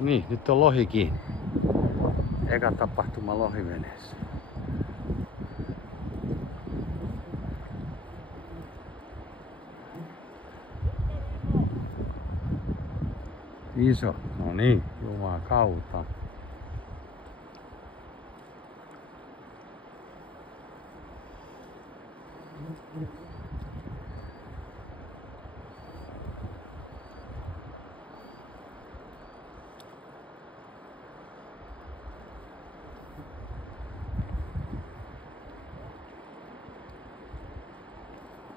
No niin, nyt on lohi kiinni. Eka tapahtuma lohiveneessä. Iso, no niin, jumakauta.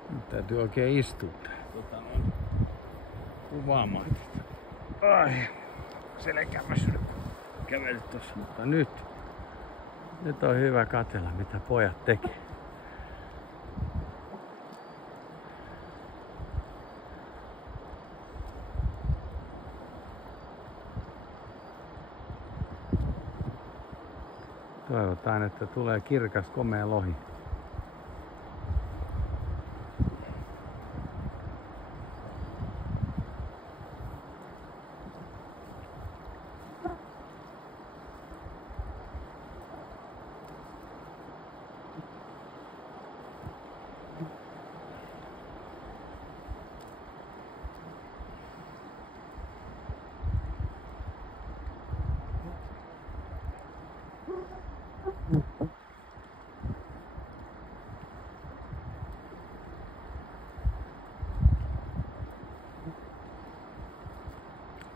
Nyt täytyy oikein istua kuvaamaan tätä. Ai, selkäämä kävelet tossa, mutta nyt on hyvä katsella, mitä pojat tekee. Toivotaan, että tulee kirkas, komea lohi.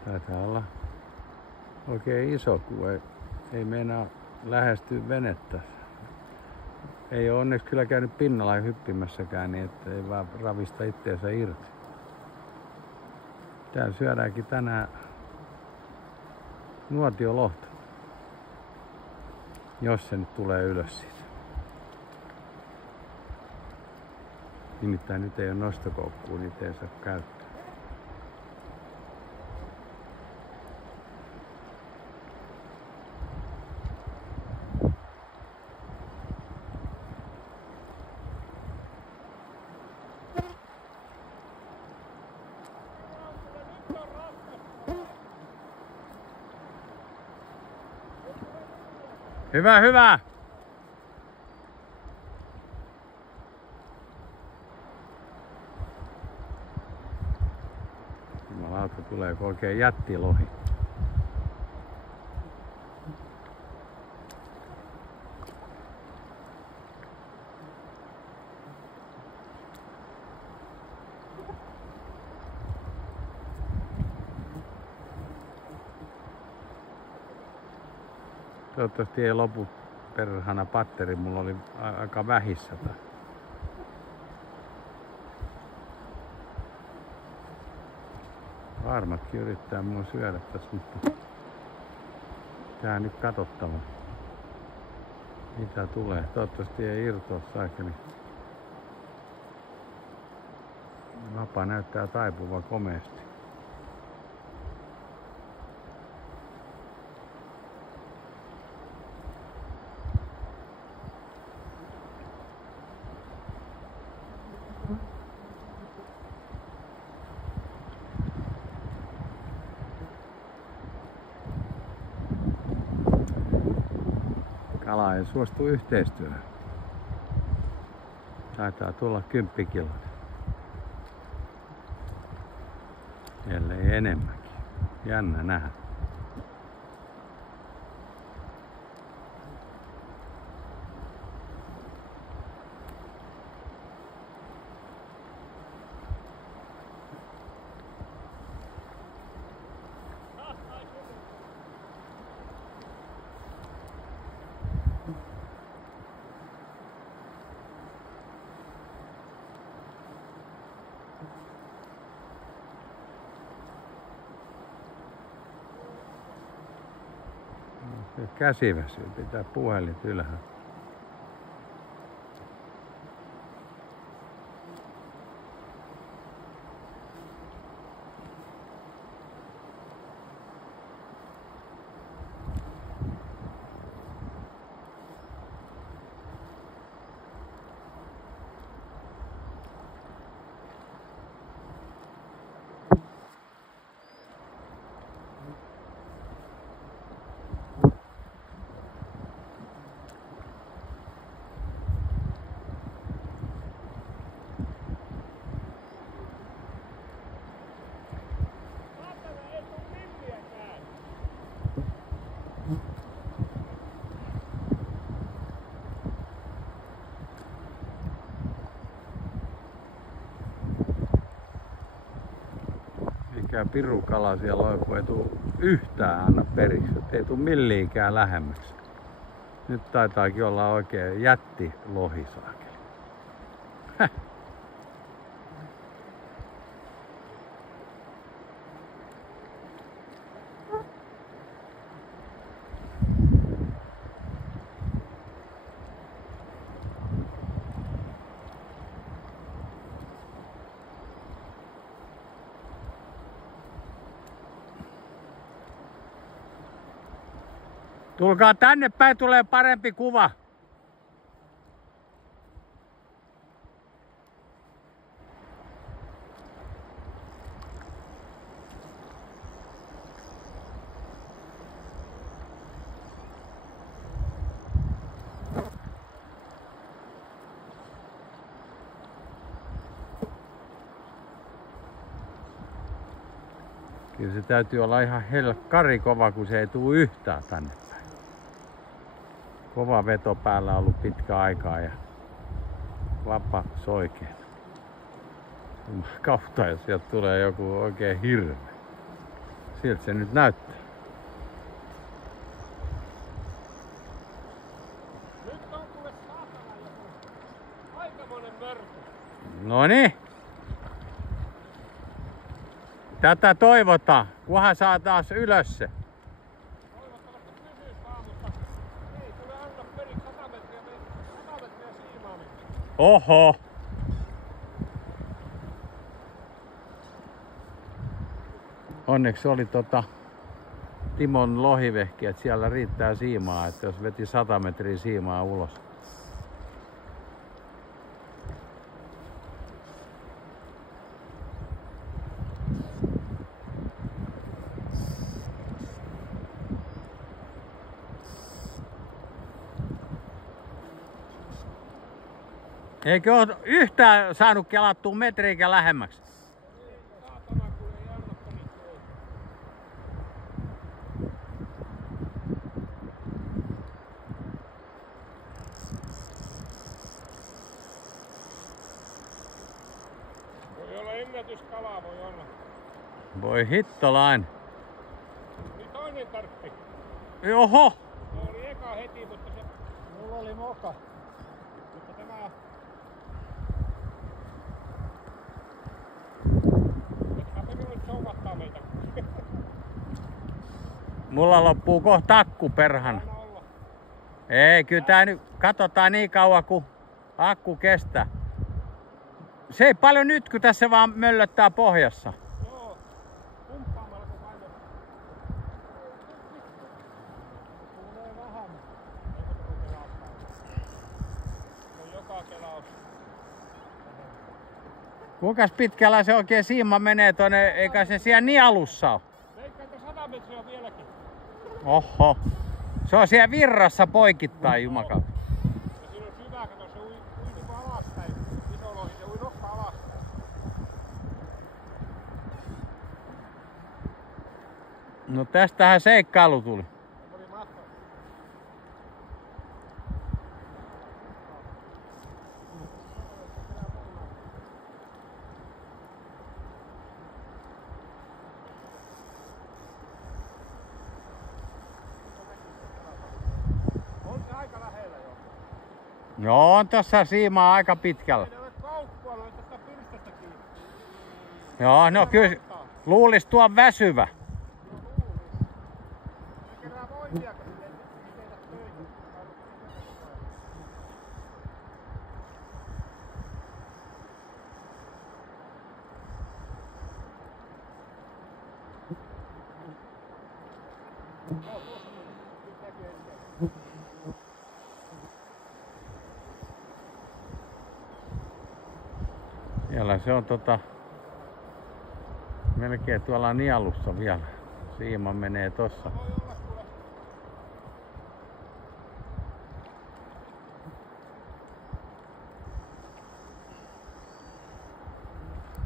Taitaa olla oikein iso, kun ei meinaa lähestyä venettä. Ei ole onneksi kyllä käynyt pinnalla hyppimässäkään, niin että ei vaan ravista itteensä irti. Täällä syödäänkin tänään nuotiolohta, jos se nyt tulee ylös siitä. Nimittäin nyt ei ole nostokoukkua, niitä ei saa käyttää. Hyvä, hyvä! Jumalauta, tulee oikein jättilohi. Toivottavasti ei lopu perhana patteri, mulla oli aika vähissä. Varmatkin yrittää mua syödä tässä, mutta tää nyt katsottava. Mitä tulee? Toivottavasti ei irtoa saakeli. Vapa näyttää taipuvan komeasti. Kala ei suostu yhteistyöhön. Taitaa tulla 10 kiloa. Ellei enemmänkin. Jännä nähdä. Käsi väsyy, pitää puhelin ylhäällä. mikä pirukala siellä on, kun ei tuu yhtään anna periksi. Ei tuu milliinkään lähemmäksi. Nyt taitaakin olla oikein jätti lohisaakeli. Tulkaa tänne päin, tulee parempi kuva. Kyllä se täytyy olla ihan helkkari kova, kun se ei tuu yhtään tänne päin. Kova veto päällä on ollut pitkä aikaa ja vappa soikeen. Kautta, jos sieltä tulee joku oikein hirve. Siltä se nyt näyttää. Nyt on kuule saatana joku aikamoinen mörkö. Noniin. Tätä toivotaan, kunhan saa taas ylös se. Toivottavasti pysyy vaan, mutta ei tule anna periksi 100 metriä siimaa. Oho. Onneksi oli Timon lohivehki, että siellä riittää siimaa, että jos veti 100 metriä siimaa ulos. Eikö ole yhtään saanut kelattua metriäkään lähemmäksi? Saatana kun ei anna periksi. Voi olla ennätyskalaa, voi olla. Voi hittolain. Niin toinen tarppi. Oho! Se oli eka heti, mutta se... Mulla oli moka. Mutta tämä... Ethän me nyt souvattaa meitä. Mulla loppuu kohta akku perhana. Anna olla. Ei, kyllä tää nyt katsotaan niin kauan kuin akku kestää. Se ei paljon nyt, kun tässä vaan möllöttää pohjassa. Joo. Pumppaamalla kun painot. Tulee vähän. Eikö tullut kelaustaan? No joka kelaus. Kuinkas pitkällä se oikein siima menee tonne, eikä se siellä nielussa ole? Veikkaanko 100 metriä vieläkin? Oho. Se on siellä virrassa poikittain, jumakautta. Ja siinä on syvä, kato se ui niinku alaspäin. Iso lohi, se ui nokka alaspäin. No tästähän seikkailu tuli. Se oli mahtava. On se aika lähellä jo. Joo, on tossa siimaa aika pitkällä. Ei ne ole kauppua, ne on tästä pyrstöstä kiinni. Joo, no kyllä luulis tuon väsyvä. Ne kerää voimia, kun ne tehdä töitä. Siellä se on melkein tuolla nielussa vielä. Siima menee tossa. Voi olla kuule.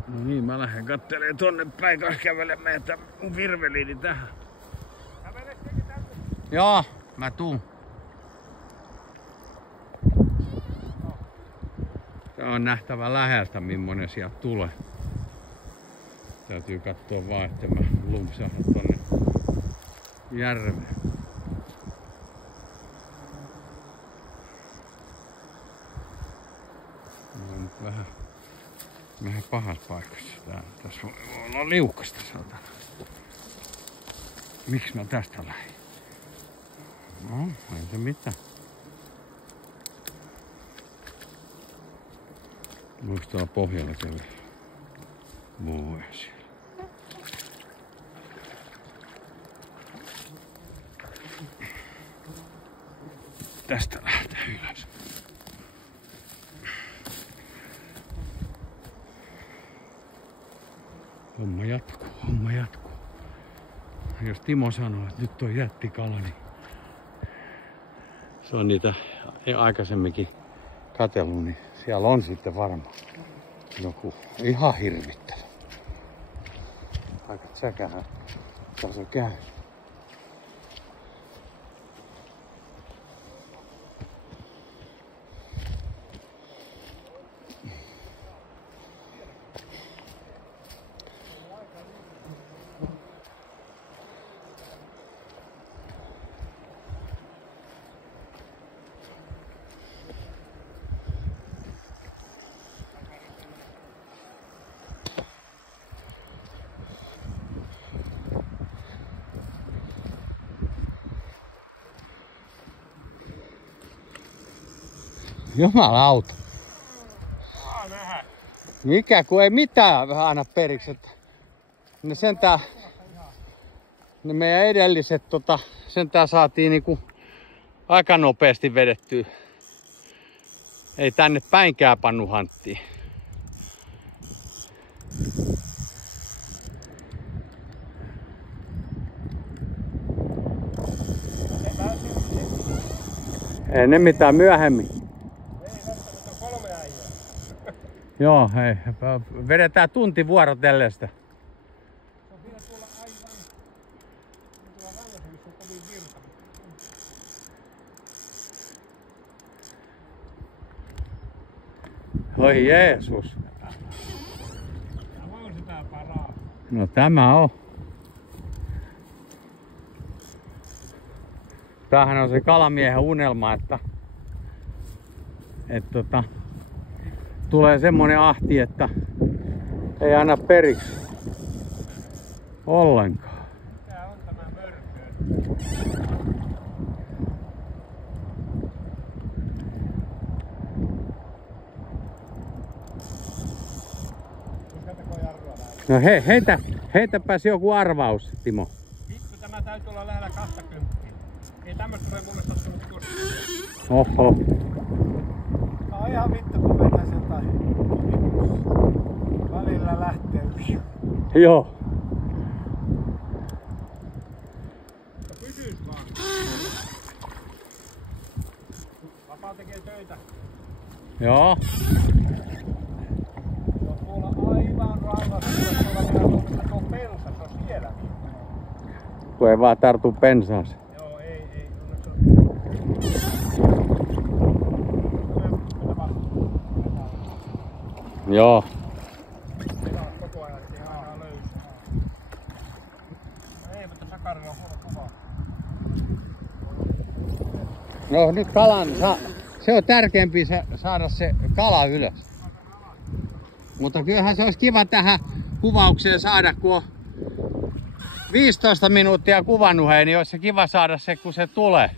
No niin, mä lähden kattelemaan tonne päin, kas kävelemään, että mun virveliini tähän. Kävelettekö tänne? Joo, mä tuun. Se on nähtävä läheltä, millainen sieltä tulee. Täytyy katsoa vaan, että mä lumpsahdan tonne järveen. Mä oon nyt vähän pahassa paikassa. Tässä voi olla liukasta, satana. Miksi mä tästä lähdin? No, ei se mitään. Voiko tuolla pohjalla käydä? Voi siellä. Tästä lähtee ylös. Homma jatkuu, homma jatkuu. Jos Timo sanoo, että nyt on jättikala, niin se on niitä aikaisemminkin katsellut, niin siellä on sitten varmaan joku ihan hirvittävä. Aika tsäkähä. Tässä käy. Jumalauta. Mikä kun ei mitään anna periksi. Ne sentään, ne meidän edelliset sentään saatiin niinku aika nopeasti vedettyä. Ei tänne päinkään pannu hanttiin. Ei ne mitään myöhemmin. Joo, hei. Vedetään tunti vuorotellen sitä. Se on vielä tuolla aivan. Tuolla rajassa, missä on kovin virta. Oi Jeesus. Tämä on sitä paraa. No tämä on. Tämähän on se kalamiehen unelma, että tulee semmonen ahti, että ei anna periksi ollenkaan. Tää on tämä mörkö. No heitäpäs joku arvaus, Timo. Vittu, tämä täytyy olla lähellä 20. Ei tämmöstä ole mulle sattunut koskaan. Oho. Tää on ihan vittu, kun mennään jotain. Välillä lähtee. Joo. Pysyis vaan. Vapaa tekee töitä. Joo. Se on tuolla aivan raivossa. Tuolla tuo pensa, se on siellä. Kun ei vaan tartu pensaas. Joo, ei. Joo. Koko ajan, ettei aina löysää. No ei, mutta Sakarilla on huono kuva. No nyt se on tärkeämpi saada se kala ylös. Mutta kyllähän se olisi kiva tähän kuvaukseen saada, kun on 15 minuuttia kuvannut, niin olisi se kiva saada se, kun se tulee.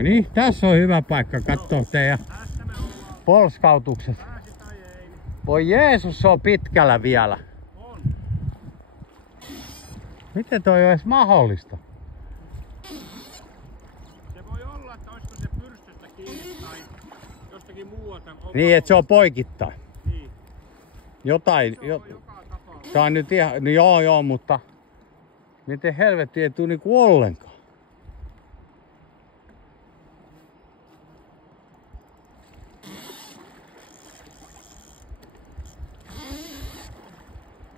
No niin, tässä on hyvä paikka katsoa teidän Tässä me ollaan. polskautukset. Pääsi tai ei. Voi Jeesus, se on pitkällä vielä. On. Miten toi on edes mahdollista? Se voi olla, että olisiko se pyrstöstä kiinni tai jostakin muualta. Niin, että se on poikittain. Niin. Jotain. Se on joka tapauksessa. Tää on nyt ihan, no joo, mutta miten helvetti ei tule niinku ollenkaan.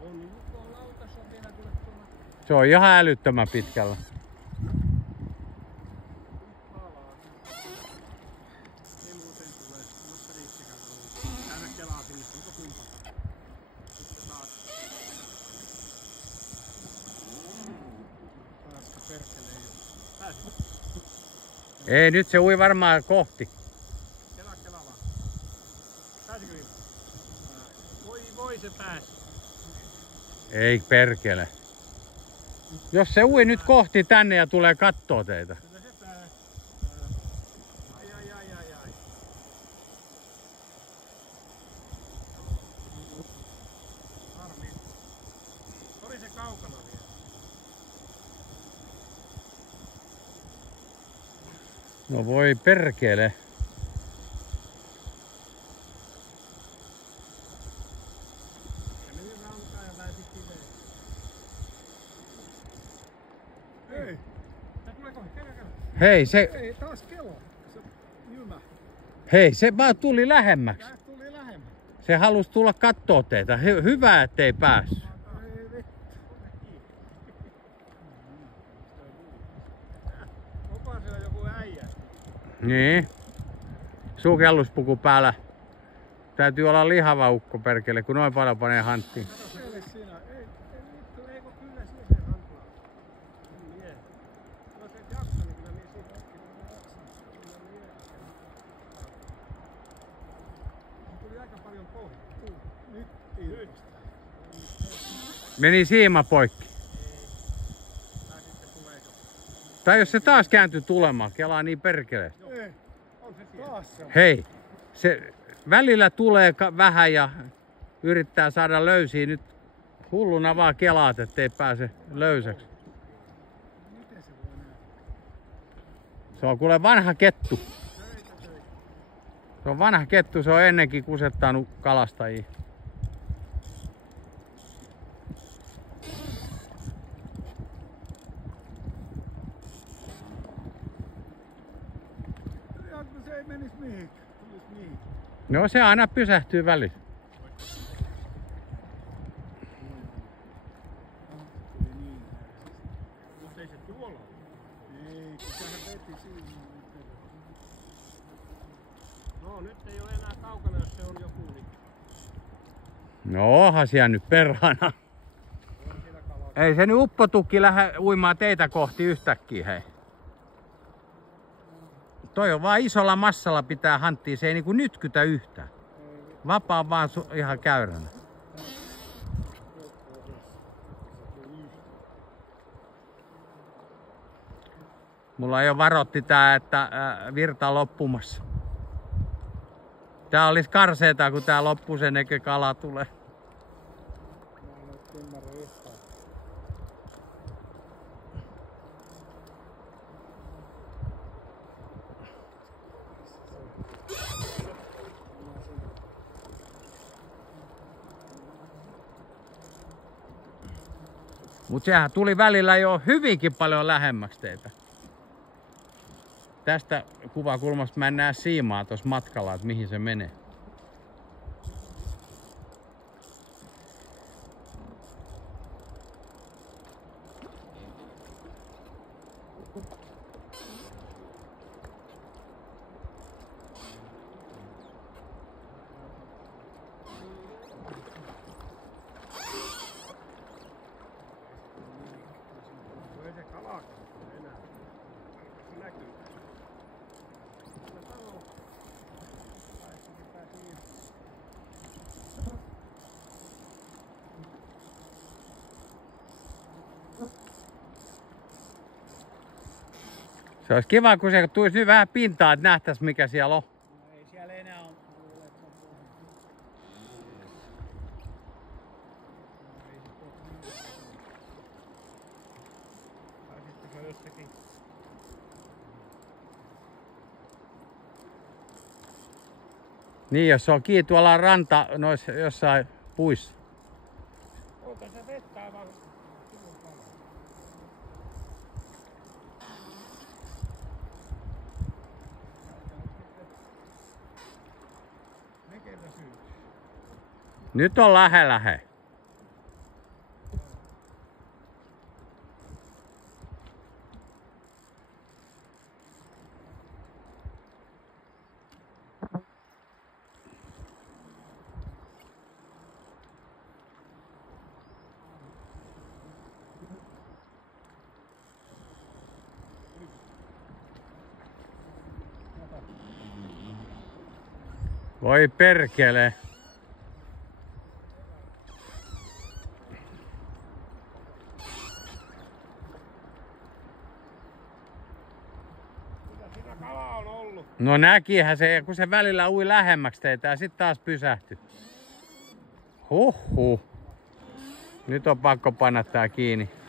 On niin tuolla lautassa vielä kyllä tuolla Se on ihan älyttömän pitkällä. palaa. Ei muuten tule. Mutta riittikään ollut. Käydä kelaa sinne, onko kumpata. Sitten taas. Päästä perkeleen. Pääsit. Ei, nyt se ui varmaan kohti. Kela vaan. Pääsikö niin? Voi se pääsi. Ei perkele. Jos se ui nyt kohti tänne ja tulee kattoo teitä. Kyllä se pääsi. Ai. Harmi. Oli se kaukana vielä. No voi perkele. Ja meni rantaan ja pääsi kiveen. Ei. Tää tulee kohti. Käydä. Hei, se, Ei, taas kelo. Se jymä. se vaan tuli lähemmäksi. Tää tuli lähemmä. Se halusi tulla kattoo teitä. Hyvä, ettei päässyt. Ei vittu. Onkohan siellä joku äijä? Niin. Sukelluspuku päällä. Täytyy olla lihava ukko perkele, kun noin paljon panee hanttiin. Kato siellä siinä. Ei vittu, eikö kyllä siellä se hantlaa. Mie. Jos et jaksa, niin kyllä mie siitä äkkiä jaksaa. Kyllä mie. Tuli aika paljon pohjaa. Nyt ilmasta. Meni siima poikki. Tai sitten tuleeko? Tai jos se taas kääntyy tulemaan, kelaa niin perkele. Ei. On se taas se. Hei, se välillä tulee vähän ja yrittää saada löysiä. Nyt hulluna vaan kelaat, ettei pääse löysäksi. Miten se voi nähdä? Se on kuule vanha kettu. Töitä. Se on vanha kettu, se on ennenkin kusettanut kalastajia. Ja kun se ei menisi mihinkään. Tulisi mihinkään. No se aina pysähtyy välissä. Tuli niin. Mutta ei se tuolla ole. Ei, kun sehän veti siinä. No nyt ei ole enää kaukana, jos se on joku. Niin No onhan siellä nyt perhana. on siellä kalaa. Ei se nyt uppotukki lähde uimaan teitä kohti yhtäkkiä, hei. Toi on vaan isolla massalla pitää hanttia, se ei niinku nytkytä yhtään. Vapaa vaan ihan käyränä. Mulla jo varotti tää, että virta on loppumassa. Tää olisi karseeta, kun tää loppuu sen eikä kala tulee. Mä en nyt ymmärrä yhtään. Mut sehän tuli välillä jo hyvinkin paljon lähemmäksi teitä. Tästä kuvakulmasta mä en näe siimaa tuossa matkalla, että mihin se menee. Ei se kalaakaan enää. Se näkyy. Se talo. Pääsikin Se olisi kiva, kun se tulisi nyt vähän pintaa, että nähtäis mikä siellä on. No ei siellä enää ole. Niin, jos se on kiinni tuolla ranta noissa jossain puissa. Onko se vettä aivan sivun kala? Mikä syy? Nyt on lähellä. Voi perkele. Kyllä siinä kala on ollut. No näkihän se, kun se välillä ui lähemmäksi teitä ja sitten taas pysähtyi. Huhhuh. Nyt on pakko panna tää kiinni.